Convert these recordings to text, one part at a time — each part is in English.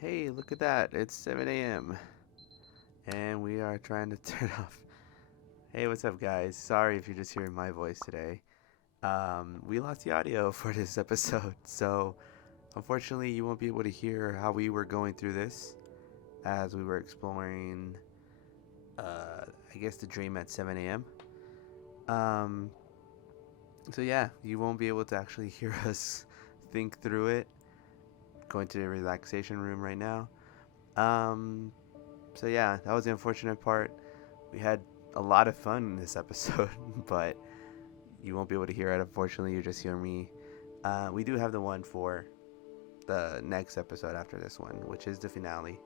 Hey, look at that. It's 7 a.m. and we are trying to turn off. Hey, what's up, guys? Sorry if you're just hearing my voice today. We lost the audio for this episode, so unfortunately, you won't be able to hear how we were going through this as we were exploring, I guess, the dream at 7 a.m. Um, so yeah, you won't be able to actually hear us think through it. Going to the relaxation room right now. Um, so yeah, that was the unfortunate part. We had a lot of fun in this episode, but you won't be able to hear it. Unfortunately, you just hear me. We do have the one for the next episode after this one, which is the finale.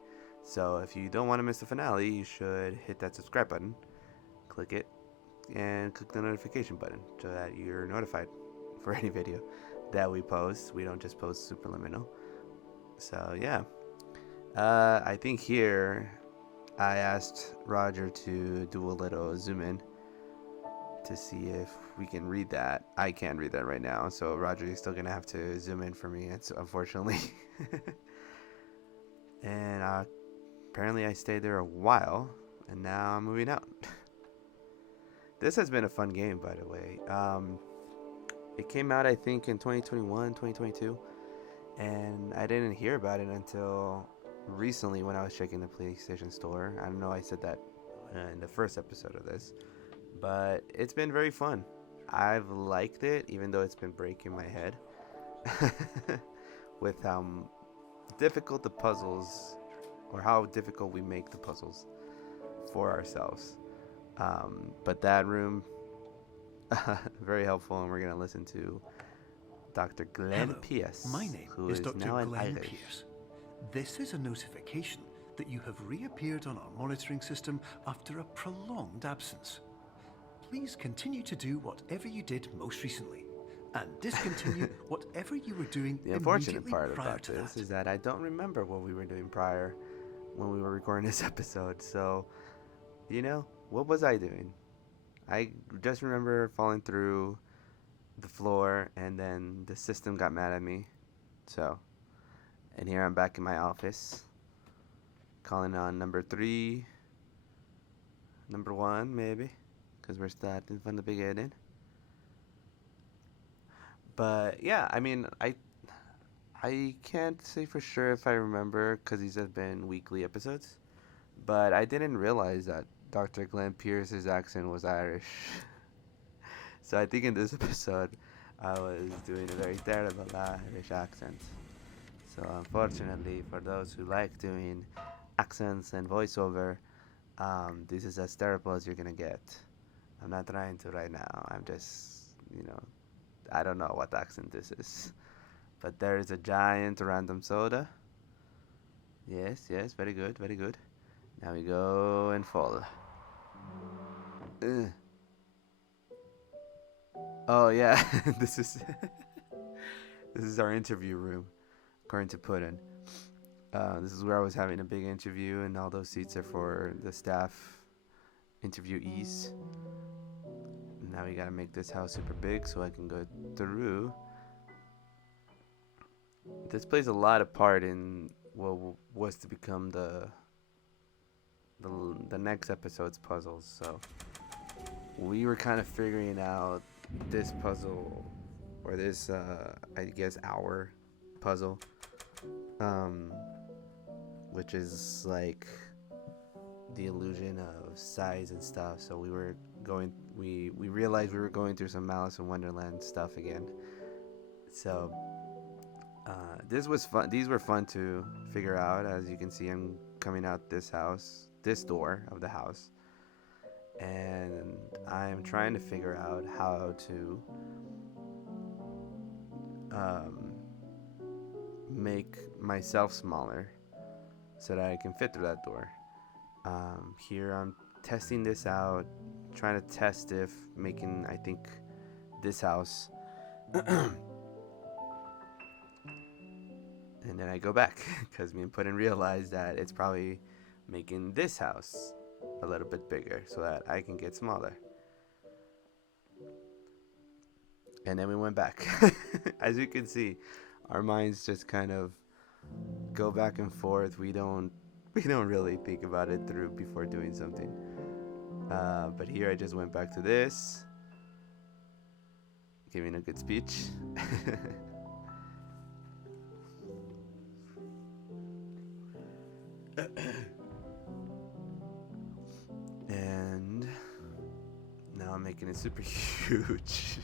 So if you don't want to miss the finale, you should hit that subscribe button, click it, and click the notification button so that you're notified for any video that we post. We don't just post Superliminal. So yeah, I think here I asked Roger to do a little zoom in to see if we can read that. I can't read that right now, so Roger, you're still gonna have to zoom in for me. It's unfortunately, and apparently I stayed there a while, and now I'm moving out. This has been a fun game, by the way. It came out I think in 2021, 2022, and I didn't hear about it until recently when I was checking the PlayStation Store. I don't know, I said that in the first episode of this, but it's been very fun. I've liked it, even though it's been breaking my head with how difficult the puzzles, or how difficult we make the puzzles for ourselves. But that room, very helpful, and we're gonna listen to Dr. Glenn Hello, my Pierce, name who is is Dr. now an Glenn Irish. Pierce. This is a notification that you have reappeared on our monitoring system after a prolonged absence. Please continue to do whatever you did most recently, and discontinue whatever you were doing The unfortunate immediately part prior about to this that. is that I don't remember what we were doing prior when we were recording this episode. So, what was I doing? I just remember falling through the floor and then the system got mad at me. So, and here I'm back in my office calling on number 3, number 1 maybe, because we're starting from the beginning. But yeah, I mean, I can't say for sure if I remember because these have been weekly episodes, but I didn't realize that Dr. Glenn Pierce's accent was Irish. So I think in this episode, I was doing a very terrible Irish accent. So unfortunately, for those who like doing accents and voiceover, this is as terrible as you're gonna get. I'm not trying to right now. I'm just, I don't know what accent this is. But there is a giant random soda. Yes, yes, very good, very good. Now we go and fall. Ugh. Oh yeah, this is this is our interview room, according to Putin. This is where I was having a big interview, and all those seats are for the staff interviewees. Now we gotta make this house super big so I can go through. This plays a lot of part in what was to become the next episode's puzzles. So we were kind of figuring out this puzzle, or this I guess our puzzle, um, which is like the illusion of size and stuff. So we realized we were going through some Alice in Wonderland stuff again. So this was fun. These were fun to figure out. As you can see, I'm coming out this door of the house, and I'm trying to figure out how to um, make myself smaller so that I can fit through that door. Here I'm testing this out, trying to test if making, I think, this house. And then I go back because me and Puddin realized that it's probably making this house a little bit bigger so that I can get smaller. And then we went back. As you can see, our minds just kind of go back and forth. We don't really think about it through before doing something. But here I just went back to this, giving a good speech. And now I'm making it super huge.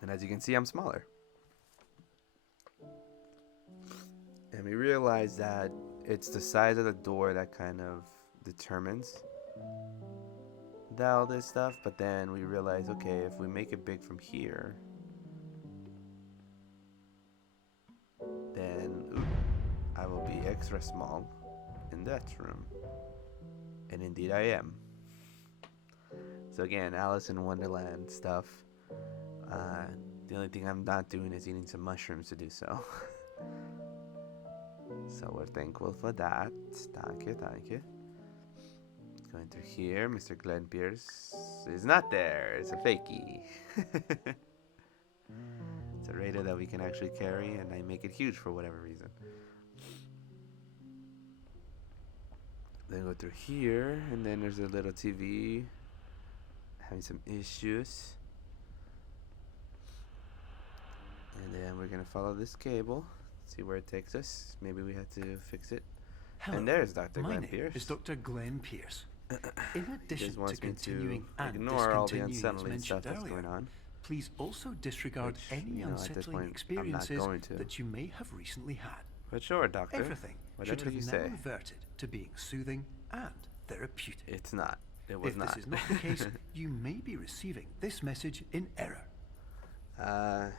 And as you can see, I'm smaller. And we realize that it's the size of the door that kind of determines all this stuff. But then we realize, okay, if we make it big from here, then I will be extra small in that room. And indeed I am. So again, Alice in Wonderland stuff. The only thing I'm not doing is eating some mushrooms to do so. So we're thankful for that. Thank you. Going through here, Mr. Glenn Pierce is not there. It's a fakie. It's a radar that we can actually carry, and I make it huge for whatever reason. Then go through here, and then there's a little TV having some issues. And then we're gonna follow this cable, see where it takes us. Maybe we have to fix it. Hello, And there's Dr. my Glenn name Pierce. is Dr. Glenn Pierce. In addition to wants me continuing to and ignore all the discontinuing as unsettling stuff mentioned that's earlier, going on. please also disregard Which, any at this unsettling point, I'm not experiences going to. that you may have recently had. But sure, doctor. Everything Whatever should have you now say. reverted to being soothing and therapeutic. It's not. It was If not. this is not the case, you may be receiving this message in error. Yeah.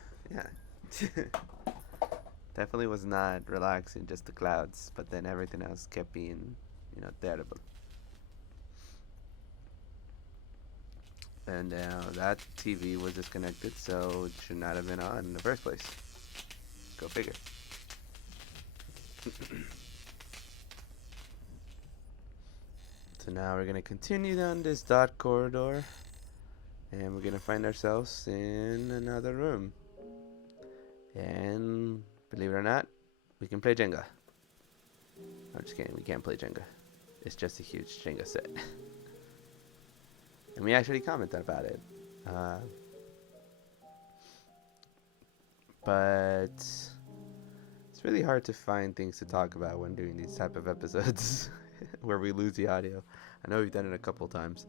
Definitely was not relaxing, just the clouds. But then everything else kept being, terrible. And that TV was disconnected, so it should not have been on in the first place. Go figure. So now we're gonna continue down this dot corridor, and we're gonna find ourselves in another room. And believe it or not, we can play Jenga. I'm just kidding, we can't play Jenga. It's just a huge Jenga set. And we actually commented about it. But it's really hard to find things to talk about when doing these type of episodes where we lose the audio. I know we've done it a couple times.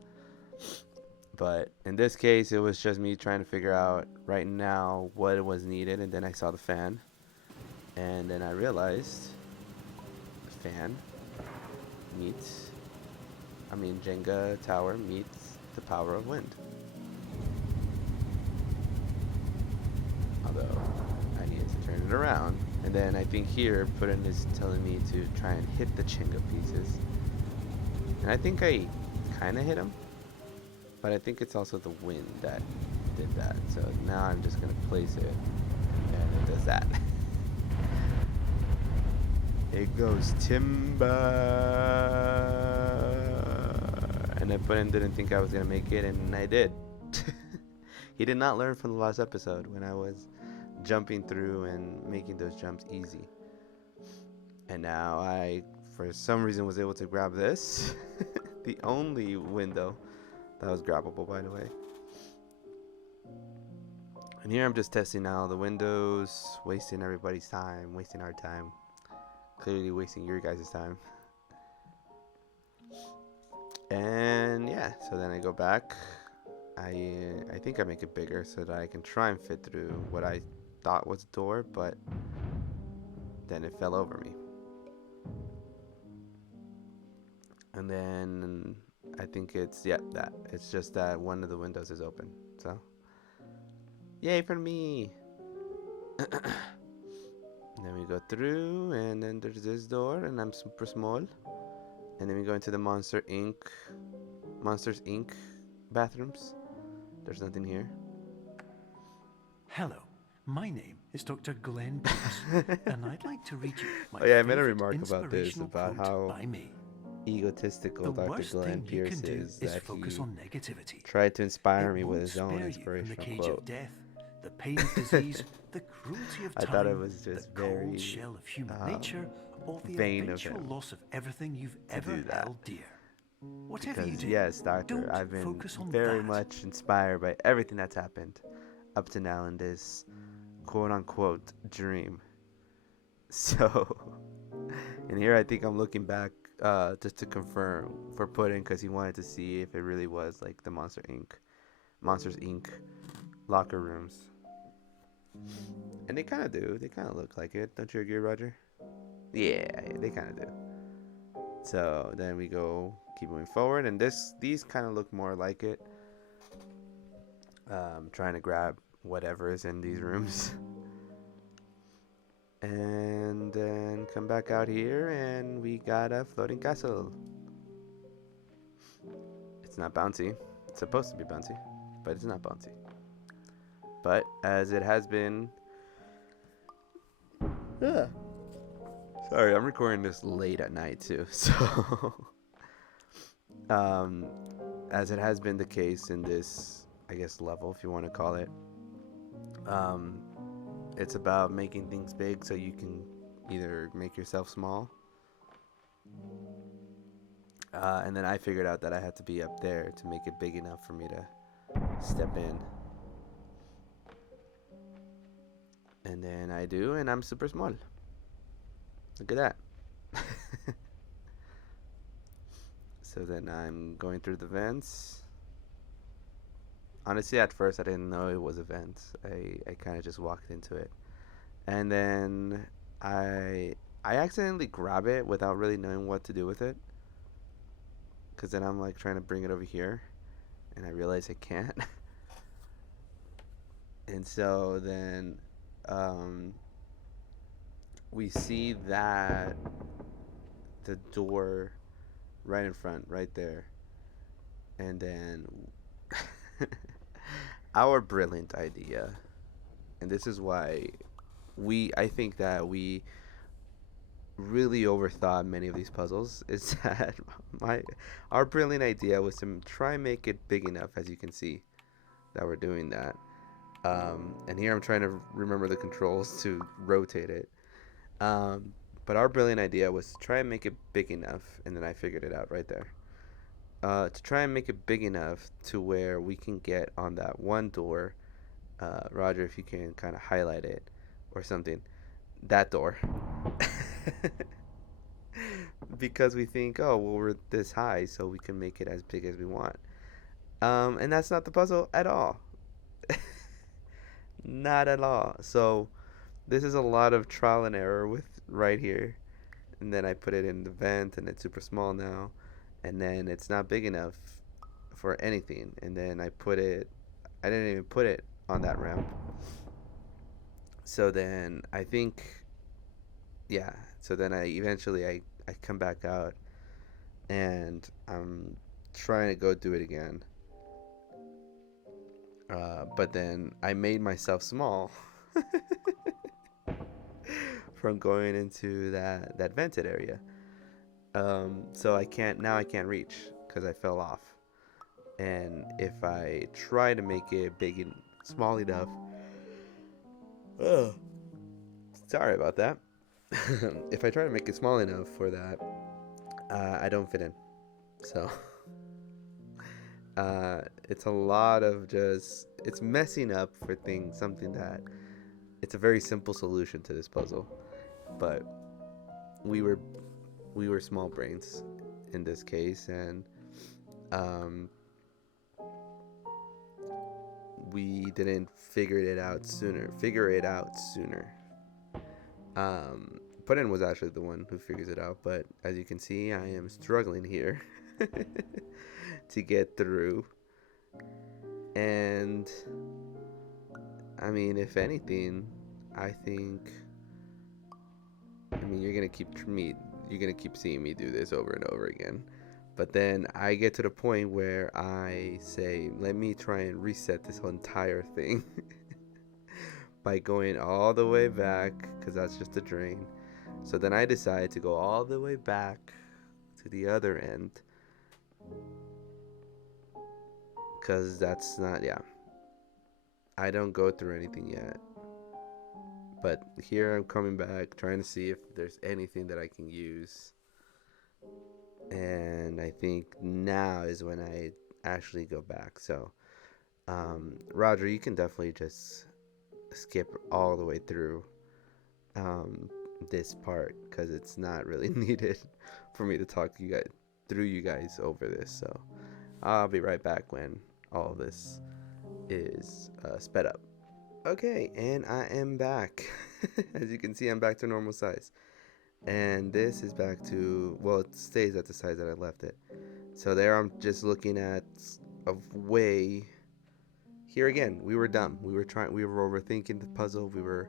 But in this case, it was just me trying to figure out right now what was needed. And then I saw the fan. And then I realized the fan Jenga tower meets the power of wind. Although I needed to turn it around. And then I think here, Putin is telling me to try and hit the Jenga pieces. And I think I kind of hit them. But I think it's also the wind that did that. So now I'm just going to place it. And it does that. It goes timber. And then Putin didn't think I was going to make it. And I did. He did not learn from the last episode when I was jumping through and making those jumps easy. And now I, for some reason, was able to grab this. The only window that was grabbable, by the way. And here I'm just testing out the windows, wasting everybody's time, wasting our time. Clearly wasting your guys' time. And yeah, so then I go back. I think I make it bigger so that I can try and fit through what I thought was a door, but then it fell over me. And then I think it's, that. It's just that one of the windows is open. So, yay for me! And then we go through, and then there's this door, and I'm super small. And then we go into the Monsters Inc. bathrooms. There's nothing here. Hello, my name is Dr. Glenn Pierce, and I'd like to read you my I made a favorite remark about this, inspirational about quote how by me. egotistical The Dr. worst Glenn thing you Pierce can do is is that focus he on negativity. tried to inspire It me with won't his own spare you from the inspirational cage of quote. death, the pain of disease, the cruelty of I thought it time, was the just cold very shell of human um, nature, or the vain of eventual him loss of everything you've to ever do that. held dear. Whatever you Because, do, yes, Doctor, don't I've been focus on very that. much inspired by everything that's happened up to now in this quote unquote dream. So, and here I think I'm looking back just to confirm for Puddin because he wanted to see if it really was like the Monsters Inc. locker rooms. And they kind of do. They kind of look like it. Don't you agree, Roger? Yeah, they kind of do. So then we keep moving forward, and these kind of look more like it. Trying to grab whatever is in these rooms, and then come back out here, and we got a floating castle. It's not bouncy. It's supposed to be bouncy, but it's not bouncy. But as it has been, yeah. Sorry, I'm recording this late at night too, so um, as it has been the case in this, I guess, level, if you want to call it. Um, it's about making things big so you can either make yourself small. And then I figured out that I had to be up there to make it big enough for me to step in. And then I do, and I'm super small. Look at that. So then I'm going through the vents. Honestly, at first I didn't know it was a vent. I kind of just walked into it. And then I accidentally grab it without really knowing what to do with it. Because then I'm like trying to bring it over here. And I realize I can't. And so then we see that the door right in front, right there. And then our brilliant idea, and this is why I think that we really overthought many of these puzzles, is that our brilliant idea was to try and make it big enough, as you can see that we're doing that. And here I'm trying to remember the controls to rotate it. But our brilliant idea was to try and make it big enough, and then I figured it out right there. To try and make it big enough to where we can get on that one door. Roger, if you can kind of highlight it or something. That door. Because we think, oh, well, we're this high, so we can make it as big as we want. And that's not the puzzle at all. Not at all. So this is a lot of trial and error with right here. And then I put it in the vent, and it's super small now. And then it's not big enough for anything. And then I didn't even put it on that ramp. So then I think, yeah. So then I come back out, and I'm trying to go do it again. But then I made myself small from going into that vented area. So I can't reach because I fell off. And if I try to make it big and small enough, oh, sorry about that. If I try to make it small enough for that, I don't fit in. So it's a lot of it's messing up for something that it's a very simple solution to this puzzle, but we were small brains in this case, and we didn't figure it out sooner. Puddin was actually the one who figures it out, but as you can see, I am struggling here to get through. And I mean, if anything, I think, I mean, you're gonna keep seeing me do this over and over again. But then I get to the point where I say, let me try and reset this whole entire thing by going all the way back, because that's just a drain. So then I decide to go all the way back to the other end, because that's not, yeah, I don't go through anything yet. But here I'm coming back, trying to see if there's anything that I can use. And I think now is when I actually go back. So, Roger, you can definitely just skip all the way through this part, because it's not really needed for me to talk you guys over this. So I'll be right back when all of this is sped up. Okay, and I am back. As you can see, I'm back to normal size. And this is back to, well, it stays at the size that I left it. So there I'm just looking at a way. Here again, we were dumb. We were overthinking the puzzle. We were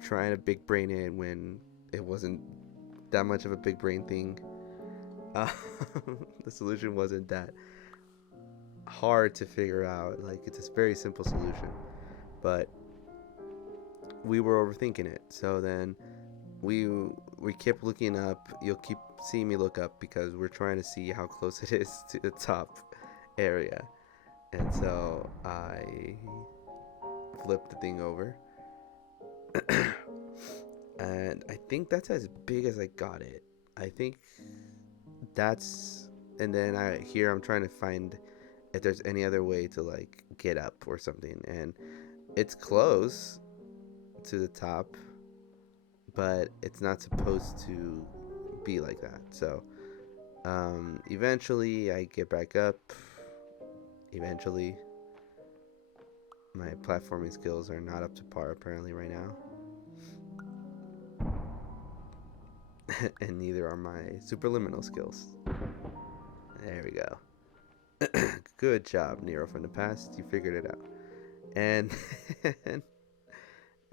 trying to big brain it when it wasn't that much of a big brain thing. Uh, the solution wasn't that hard to figure out. Like, it's a very simple solution. But we were overthinking it. So then we kept looking up. You'll keep seeing me look up because we're trying to see how close it is to the top area. And so I flipped the thing over. And I think that's as big as I got it. I think that's, and then I'm trying to find if there's any other way to like get up or something, and it's close to the top, but it's not supposed to be like that. So eventually I get back up. Eventually, my platforming skills are not up to par apparently right now. And neither are my superliminal skills. There we go. Good job, Nero from the past. You figured it out. And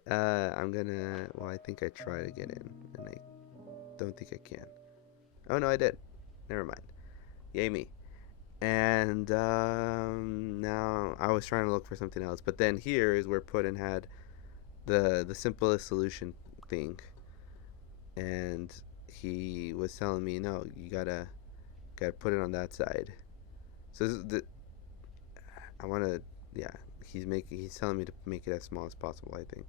I'm gonna, well, I think I tried to get in, and I don't think I can. Oh, no, I did. Never mind. Yay me. And now I was trying to look for something else. But then here is where Puddin had the simplest solution thing. And he was telling me, no, you gotta put it on that side. So I want to, yeah, he's telling me to make it as small as possible, I think.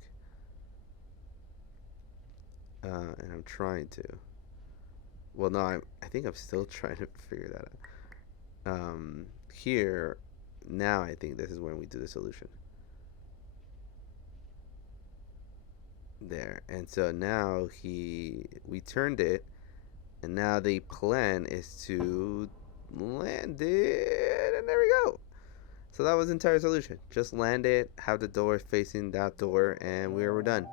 And I'm trying to. Well, no, I think I'm still trying to figure that out. Here, now I think this is when we do the solution. There. And so now we turned it, and now the plan is to land it, and there we go. So that was the entire solution. Just land it, have the door facing that door, and we were done.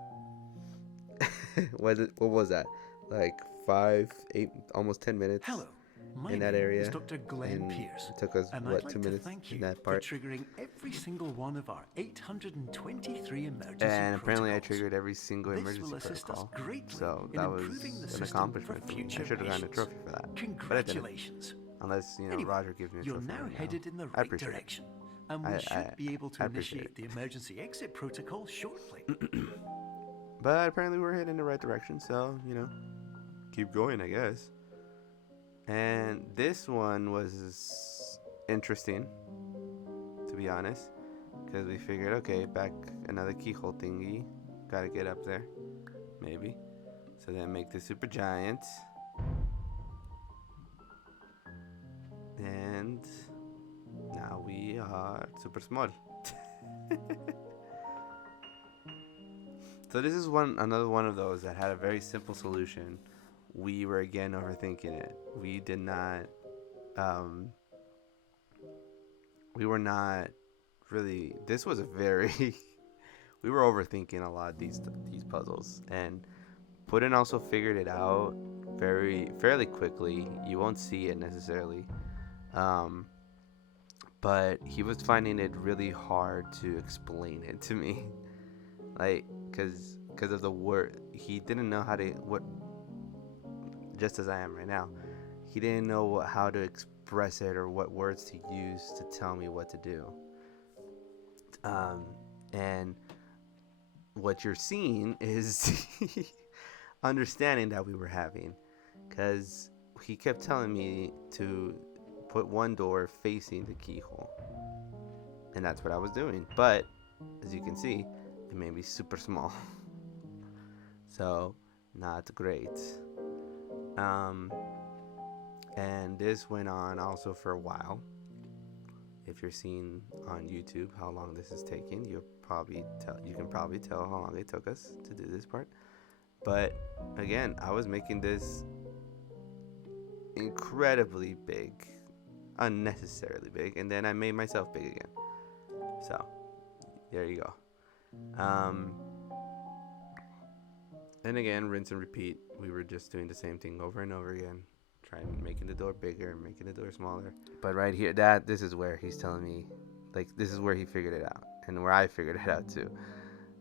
What was that? Like 5, 8, almost 10 minutes. Hello, my in that name area, is Dr. Glenn and Pierce, it took us and what I'd like 2 to minutes thank in you that for part. triggering every single one of our 823 emergency And apparently I protocols. triggered every single This emergency will assist protocol. us greatly So in that improving the was an system accomplishment for for me. I future should have gotten a patients. trophy for that. But I didn't. Congratulations. Unless, Anyway, Roger gives me a you're trophy now right headed in the I right appreciate it. direction, and we should be able to I appreciate initiate the emergency exit protocol shortly. But apparently we're heading in the right direction, so, keep going, I guess. And this one was interesting, to be honest, because we figured, okay, back another keyhole thingy, gotta get up there, maybe. So then make this super giant. And now we are super small. So this is another one of those that had a very simple solution. We were again overthinking it. We did not we were not really, this was a very we were overthinking a lot of these puzzles, and Puddin also figured it out fairly quickly. You won't see it necessarily, but he was finding it really hard to explain it to me, like because of the word. He didn't know how to, just as I am right now, he didn't know how to express it or what words to use to tell me what to do. And what you're seeing is understanding that we were having, because he kept telling me to put one door facing the keyhole, and that's what I was doing. But as you can see, it made me super small, so not great. Um, and this went on also for a while. If you're seeing on YouTube how long this is taking, you can probably tell how long it took us to do this part. But again, I was making this incredibly big, unnecessarily big, and then I made myself big again. So there you go. And again, rinse and repeat. We were just doing the same thing over and over again, trying making the door bigger, making the door smaller. But right here, this is where he's telling me, like, this is where he figured it out, and where I figured it out too.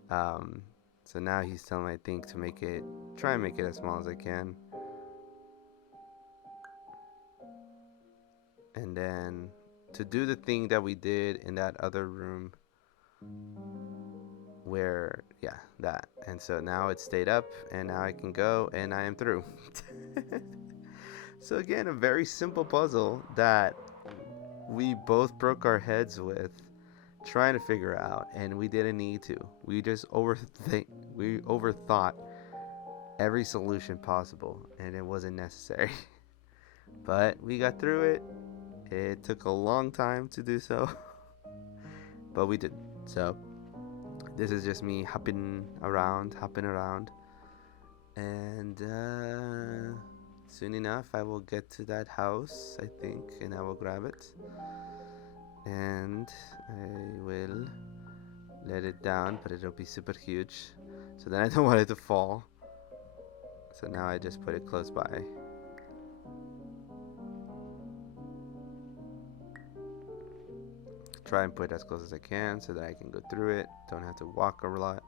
So now he's telling me, I think, to try and make it as small as I can. And then to do the thing that we did in that other room where, yeah, that. And so now it stayed up, and now I can go, and I am through. So again, a very simple puzzle that we both broke our heads with trying to figure out, and we didn't need to. We just overthought every solution possible, and it wasn't necessary. But we got through it. It took a long time to do so, but we did. So this is just me hopping around, and soon enough I will get to that house, I think, and I will grab it, and I will let it down, but it'll be super huge, so then I don't want it to fall. So now I just put it close by. Try and put it as close as I can so that I can go through it, don't have to walk a lot,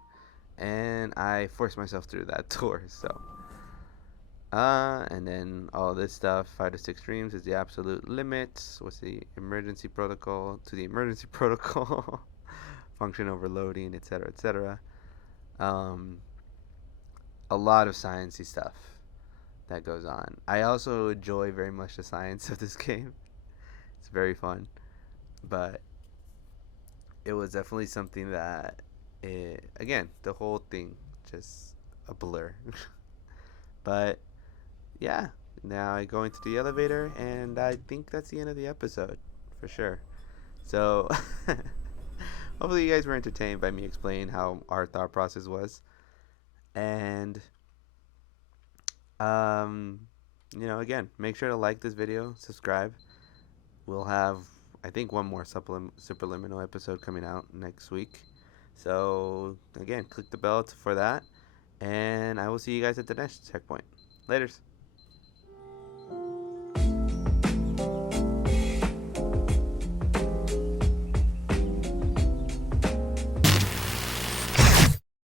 and I force myself through that door. So and then all this stuff, 5 to 6 streams is the absolute limit. What's the emergency protocol to the emergency protocol? Function overloading, etc., etc. A lot of sciencey stuff that goes on. I also enjoy very much the science of this game. It's very fun, but it was definitely something that, again, the whole thing just a blur. But yeah, now I go into the elevator, and I think that's the end of the episode for sure. So hopefully you guys were entertained by me explaining how our thought process was. And again, make sure to like this video, subscribe. We'll have, I think, one more Superliminal episode coming out next week. So again, click the bell for that, and I will see you guys at the next checkpoint. Laters.